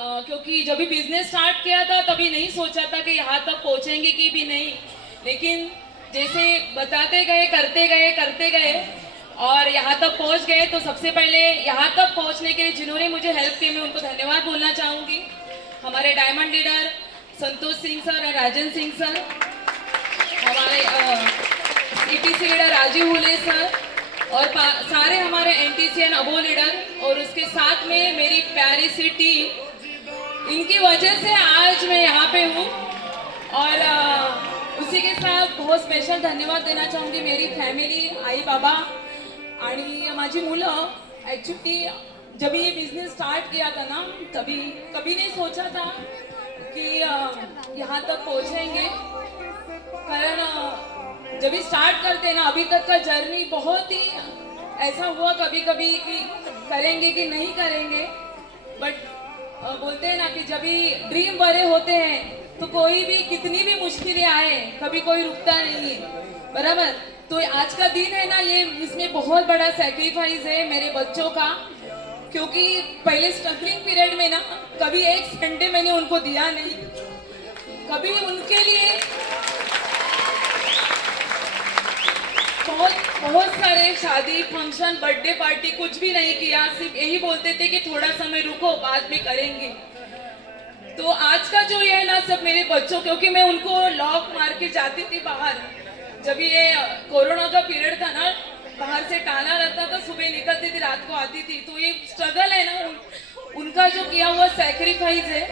क्योंकि जब भी बिजनेस स्टार्ट किया था तभी नहीं सोचा था कि यहाँ तक पहुँचेंगे कि भी नहीं, लेकिन जैसे बताते गए करते गए और यहाँ तक पहुँच गए। तो सबसे पहले यहाँ तक पहुँचने के लिए जिन्होंने मुझे हेल्प की, मैं उनको धन्यवाद बोलना चाहूँगी। हमारे diamond leader Santosh Singh sir और राजन सिंह सर, हमारे ईटीसी लीडर राजीव हुले सर और सारे हमारे एनटीसी एंड अबो लीडर, और उसके साथ में मेरी प्यारी सी टीम। इनकी वजह से आज मैं यहाँ पे हूँ। और उसी के साथ बहुत स्पेशल धन्यवाद देना चाहूँगी मेरी फॅमिली, आई बाबा आणि माझी मुलं। ॲक्च्युली जब ये बिजनेस स्टार्ट किया था ना, तभी कभी नहीं सोचा था कि यहाँ तक पहुँचेंगे। कारण जब भी स्टार्ट करते ना, अभी तक का जर्नी बहुत ही ऐसा हुआ कभी कभी कि करेंगे कि नहीं करेंगे, बट बोलते हैं ना कि जब भी ड्रीम बड़े होते हैं तो कोई भी कितनी भी मुश्किलें आए कभी कोई रुकता नहीं है, बराबर। तो आज का दिन है ना, ये इसमें बहुत बड़ा सैक्रिफाइस है मेरे बच्चों का, क्योंकि पहले स्ट्रगलिंग पीरियड में ना कभी एक संडे मैंने उनको दिया नहीं, कभी उनके लिए बहुत सारे शादी फंक्शन बर्थडे पार्टी कुछ भी नहीं किया, सिर्फ यही बोलते थे कि थोड़ा समय रुको बाद में करेंगे। तो आज का जो ये है ना सब मेरे बच्चों, क्योंकि मैं उनको लॉक मार के जाती थी बाहर, जब ये कोरोना का पीरियड था ना, बाहर से टाला रहता था, सुबह निकलती थी रात को आती थी। तो ये स्ट्रगल है ना, उनका जो किया हुआ सैक्रिफाइस है,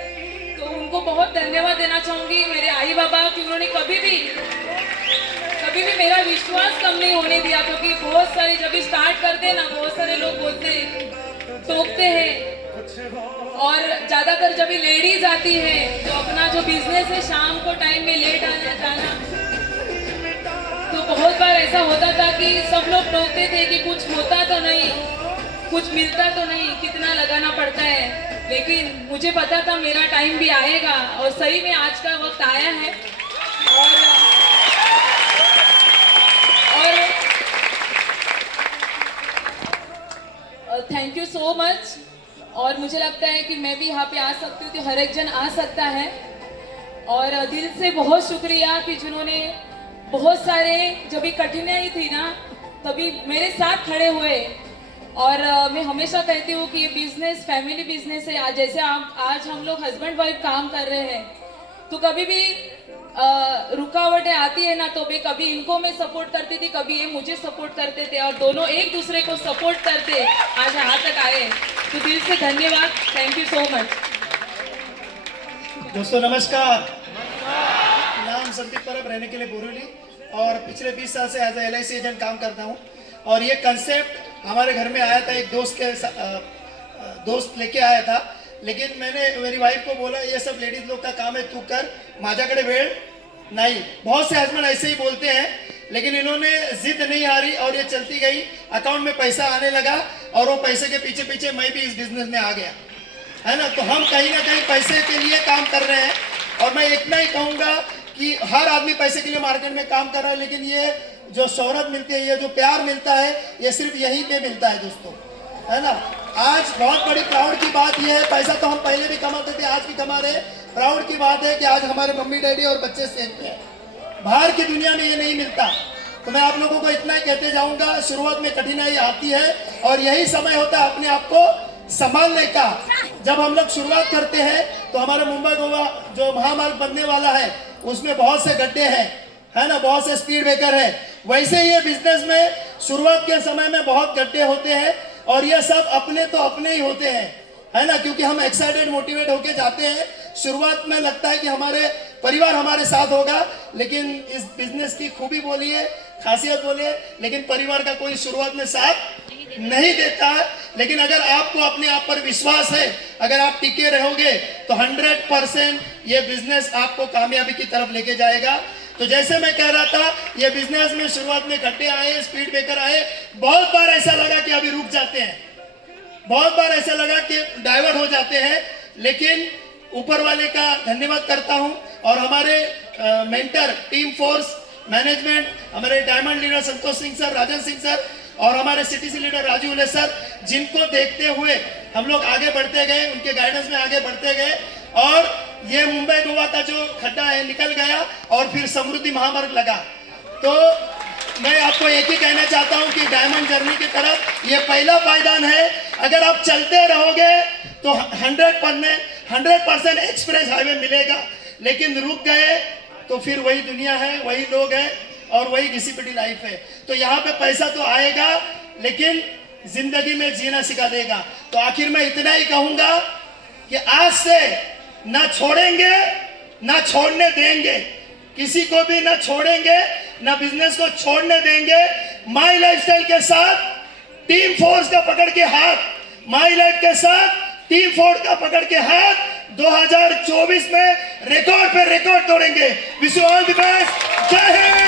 तो उनको बहुत धन्यवाद देना चाहूंगी मेरे आई बाबा कि उन्होंने कभी भी मेरा विश्वास कम नहीं होने दिया। क्योंकि बहुत सारे जब भी स्टार्ट करते हैं ना, बहुत सारे लोग बोलते हैं, टोकते हैं, और ज्यादातर जब भी लेडीज आती है तो अपना जो बिजनेस है शाम को टाइम में लेट आना जाना, तो बहुत बार ऐसा होता था कि सब लोग टोकते थे कि कुछ होता तो नहीं, कुछ मिलता तो नहीं, कितना लगाना पड़ता है। लेकिन मुझे पता था मेरा टाइम भी आएगा, और सही में आज का वक्त आया है। और थैंक यू सो मच। और मुझे लगता है कि मैं भी यहाँ पे आ सकती हूँ, तो हर एक जन आ सकता है। और दिल से बहुत शुक्रिया कि जिन्होंने बहुत सारे जब भी कठिनाई थी ना तभी मेरे साथ खड़े हुए। और मैं हमेशा कहती हूँ कि ये बिजनेस फैमिली बिजनेस है। आज जैसे आज हम लोग हस्बैंड वाइफ काम कर रहे हैं, तो कभी भी रुकावटें आती है ना, तो मैं कभी इनको मैं सपोर्ट करती थी, कभी ये मुझे सपोर्ट करते थे, और दोनों एक दूसरे को सपोर्ट करते आज यहाँ तक आए। तो दिल से धन्यवाद, थैंक यू सो मच। दोस्तों नमस्कार, नाम संदीप परब, रहने के लिए बोरीवली, और पिछले 20 साल से एज ए LIC एजेंट काम करता हूँ। और ये कंसेप्ट हमारे घर में आया था, एक दोस्त लेके आया था, लेकिन मैंने मेरी वाइफ को बोला ये सब लेडीज लोग का काम है, तू कर, माझ्याकडे वेळ नहीं। बहुत से हस्बैंड ऐसे ही बोलते हैं, लेकिन इन्होंने जिद नहीं हारी और ये चलती गई। अकाउंट में पैसा आने लगा, और वो पैसे के पीछे पीछे मैं भी इस बिजनेस में आ गया, है ना। तो हम कहीं ना कहीं पैसे के लिए काम कर रहे हैं, और मैं इतना ही कहूँगा कि हर आदमी पैसे के लिए मार्केट में काम कर रहा है, लेकिन ये जो शोहरत मिलती है, ये जो प्यार मिलता है, ये सिर्फ यहीं पे मिलता है दोस्तों, है ना। आज बहुत बड़ी प्राउड की बात यह है, पैसा तो हम पहले भी कमाते थे, आज भी कमा रहे हैं। प्राउड की बात है कि आज हमारे मम्मी डैडी और बच्चे सेफ हैं। बाहर की दुनिया में ये नहीं मिलता। तो मैं आप लोगों को इतना ही कहते जाऊंगा, शुरुआत में कठिनाई आती है, और यही समय होता है अपने आप को संभालने का। जब हम लोग शुरुआत करते हैं तो हमारे मुंबई गोवा जो महामार्ग बनने वाला है, उसमें बहुत से गड्ढे हैं, है ना, बहुत से स्पीड ब्रेकर है। वैसे ही ये बिजनेस में शुरुआत के समय में बहुत गड्ढे होते हैं, और ये सब अपने तो अपने ही होते हैं, है ना, क्योंकि हम एक्साइटेड मोटिवेट होके जाते हैं। शुरुआत में लगता है कि हमारे परिवार हमारे साथ होगा, लेकिन इस बिजनेस की खूबी बोलिए, खासियत बोलिए, लेकिन परिवार का कोई शुरुआत में साथ नहीं देता है। लेकिन अगर आपको अपने आप पर विश्वास है, अगर आप टिके रहोगे, तो 100% ये बिजनेस आपको कामयाबी की तरफ लेके जाएगा। तो जैसे मैं कह रहा था, ये बिजनेस में शुरुआत में गड्ढे आए, स्पीड ब्रेकर आए, बहुत बार ऐसा लगा कि अभी रुक जाते हैं, बहुत बार ऐसा लगा कि डाइवर्ट हो जाते हैं, लेकिन ऊपर वाले का धन्यवाद करता हूं। और हमारे मेंटर, टीम फोर्स, मैनेजमेंट, हमारे diamond leader Santosh Singh sir, Rajan Singh sir, और हमारे सिटीजन लीडर राजू उले सर, जिनको देखते हुए हम लोग आगे बढ़ते गए, उनके गाइडेंस में आगे बढ़ते गए और ये मुंबई गोवा का जो खड्डा है निकल गया और फिर समृद्धि महामार्ग लगा। तो मैं आपको एक ही कहना चाहता हूं कि डायमंड जर्नी की तरफ ये पहला पायदान है। अगर आप चलते रहोगे तो 100% एक्सप्रेस हाईवे मिलेगा, लेकिन रुक गए तो फिर वही दुनिया है, वही लोग हैं और वही घिसी पिटी लाइफ है। तो यहाँ पे पैसा तो आएगा लेकिन जिंदगी में जीना सिखा देगा। तो आखिर में इतना ही कहूंगा कि आज से ना छोड़ेंगे ना छोड़ने देंगे, किसी को भी ना छोड़ेंगे ना बिजनेस को छोड़ने देंगे। माई लाइफस्टाइल के साथ टीम फोर्स का पकड़ के हाथ, माई लाइफ के साथ टीम फोर्स का पकड़ के हाथ 2024 में रिकॉर्ड पे रिकॉर्ड तोड़ेंगे। Wish you all the best. जय हिंद।